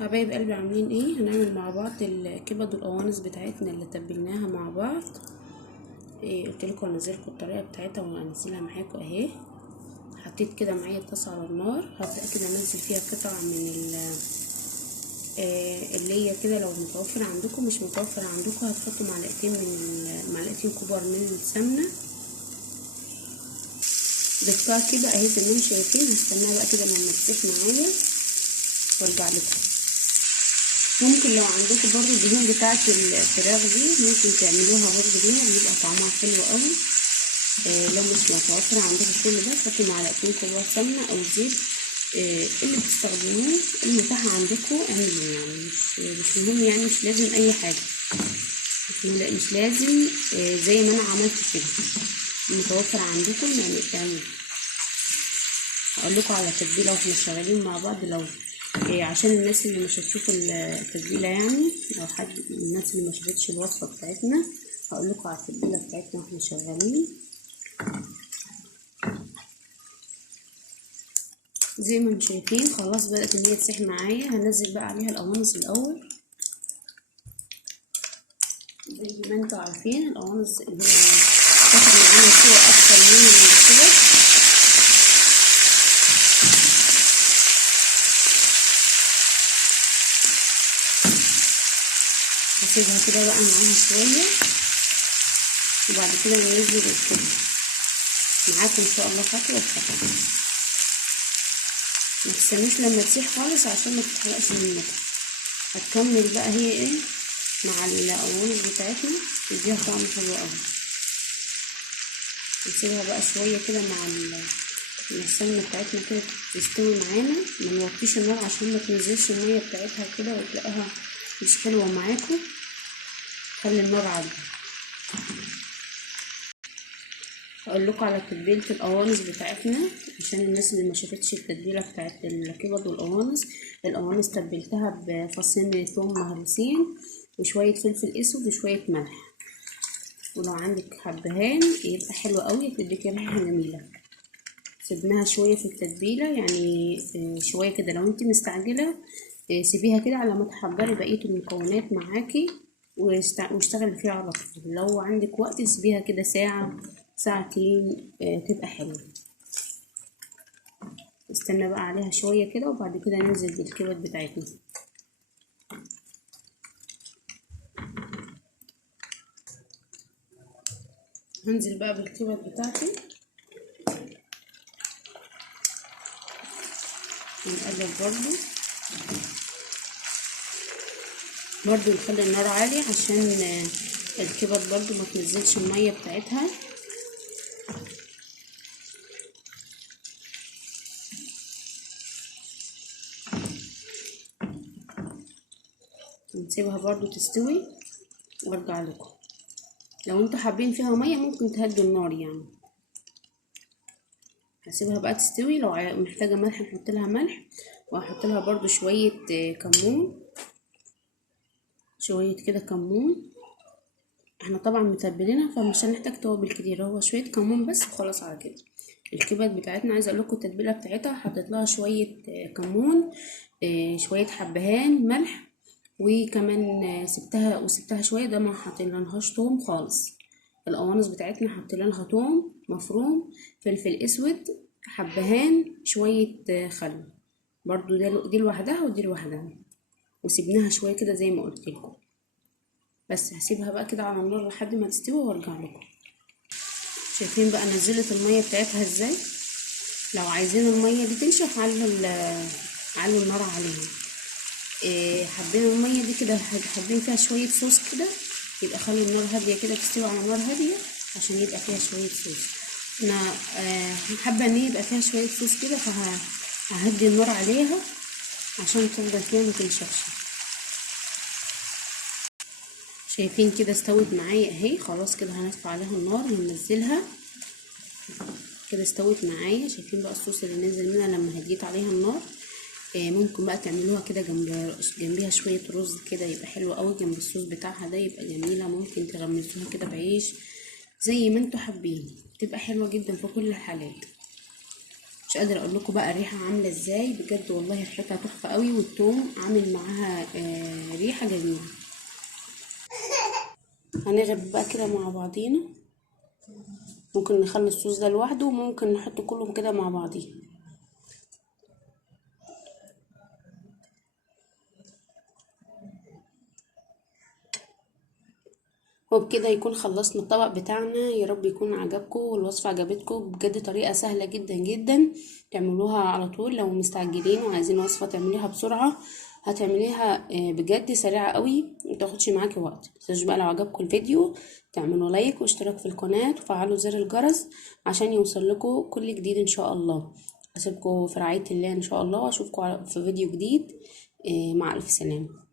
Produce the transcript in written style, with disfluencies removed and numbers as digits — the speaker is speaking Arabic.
حبايب قلبي عاملين ايه؟ هنعمل مع بعض الكبد والقوانص بتاعتنا اللي تبلناها مع بعض. قلتلكوا انزلكوا الطريقه بتاعتها وانزلها معاكم اهي. حطيت كده معايا الطاسه على النار، هبدا كده انزل فيها قطعه من اللي هي كده. لو متوفر عندكم، مش متوفر عندكم هتحطوا معلقتين كبار من السمنه. ضفتها كده اهي زي ما انتم شايفين. هستناها بقى كده لما تسيح معايا وارجع لكم. ممكن لو عندكم برضو الدهون بتاعه الفراخ دي ممكن تعملوها برضو بيها، بيبقى طعمها حلو قوي. لو مش متوفر عندكم كل ده حطوا معلقتين كبار سمنه او زيت، اللي بتستخدموه المتاح عندكم اعملوه. يعني مش مهم، يعني مش لازم اي حاجه، مش لازم زي ما انا عملت كده. المتوفر عندكم يعني تعملوا. هقول لكم على تتبيله واحنا شغالين مع بعض، لو عشان الناس اللي مش هتشوف التتبيله، يعني لو حد من الناس اللي ما شافتش الوصفه بتاعتنا هقول لكم على التتبيله بتاعتنا واحنا شغالين. زي ما انتم شايفين خلاص بدات ان هي تسيح معايا. هنزل بقى عليها القوانص الاول. زي ما انتم عارفين القوانص اللي تاخد معانا سوى اكتر من كده. هسيبها كده بقى معاها شويه وبعد كده ننزل الكبد معاكم ان شاء الله خطوه بخطوه. ما تستنوش لما تسيح خالص عشان ما تتحرقش منكم. هتكمل بقى هي ايه مع القوانص بتاعتنا، تديها طعم حلو قوي. نسيبها بقى شويه كده مع السمنه بتاعتنا كده تستوي معانا. ما نوطيش النار عشان ما تنزلش الميه بتاعتها كده وتلاقيها مش حلوه معاكم. خلي النار عاليه. هقول لكم على تتبيله القوانص بتاعتنا عشان الناس اللي ما شافتش التتبيله بتاعت الكبد والقوانص. القوانص تبلتها بفصين ثوم مهروسين وشويه فلفل اسود وشويه ملح، ولو عندك حبهان يبقى حلو قوي، تديكي ريحه جميله. سيبناها شويه في التتبيله، يعني شويه كده. لو انت مستعجله سيبيها كده على ما تحضري بقيه المكونات معاكي واشتغلي فيها على طول. لو عندك وقت سيبيها كده ساعه ساعتين تبقى حلوه. استنى بقى عليها شويه كده وبعد كده ننزل بالكبد بتاعتنا. هنزل بقى بالكبد بتاعتي ونقلب برضو نخلي النار عالية عشان الكبد برضو ما تنزلش المية بتاعتها. نسيبها برضو تستوي وارجع لكم. لو انتوا حابين فيها مية ممكن تهدوا النار يعني. هسيبها بقى تستوي. لو محتاجة ملح نحط لها ملح، وهحط لها برضو شوية كمون، شوية كده كمون. احنا طبعا متبلينها فمش هنحتاج توابل كتير، هو شوية كمون بس وخلاص على كده. الكبد بتاعتنا عايزه اقول لكم التتبيله بتاعتها حطيت لها شويه كمون، شويه حبهان، ملح، وكمان سبتها شويه. ده ما حطينالهاش توم خالص. القوانص بتاعتنا حطينا لها توم مفروم، فلفل اسود، حبهان، شويه خل برضو. دي لوحدها ودي لوحدها، وسيبناها شويه كده زي ما قلت لكم. بس هسيبها بقى كده على النار لحد ما تستوي وارجع لكم. شايفين بقى نزلت الميه بتاعتها ازاي؟ لو عايزين الميه دي تنشف علوا النار عليها. حابين الميه دي كده، حابين فيها شويه صوص كده، يبقى خلي النار هاديه كده، تستوي على نار هاديه عشان يبقى فيها شويه صوص. انا حابه ان يبقى فيها شويه صوص كده، فهدي النار عليها عشان تفضل فيها ما تنشفش. شايفين كده استوت معايا اهي. خلاص كده هنطفي عليها النار وننزلها كده. استوت معايا. شايفين بقى الصوص اللي نزل منها لما هديت عليها النار. ممكن بقى تعملوها كده جنبيها شويه رز كده، يبقى حلو قوي جنب الصوص بتاعها ده، يبقى جميله. ممكن تغمسوها كده بعيش زي ما انتوا حابين، تبقى حلوه جدا في كل الحالات. مش قادره اقول لكم بقى الريحه عامله ازاي بجد، والله ريحتها تحفه قوي، والثوم عامل معاها ريحه جميله. هنغرب بقى كده مع بعضينا، ممكن نخلي الصوص ده لوحده وممكن نحط كلهم كده مع بعضيه. وبكده يكون خلصنا الطبق بتاعنا. يا رب يكون عجبكم والوصفة عجبتكم، بجد طريقة سهلة جدا جدا تعملوها على طول. لو مستعجلين وعايزين وصفة تعمليها بسرعة هتعمليها بجد سريعة قوي، متاخدش معاكي وقت. متنسوش بقى لو عجبكم الفيديو تعملوا لايك واشتراك في القناة وفعلوا زر الجرس عشان يوصل لكم كل جديد ان شاء الله. اسيبكم في رعاية الله ان شاء الله، واشوفكم في فيديو جديد. مع الف سلامة.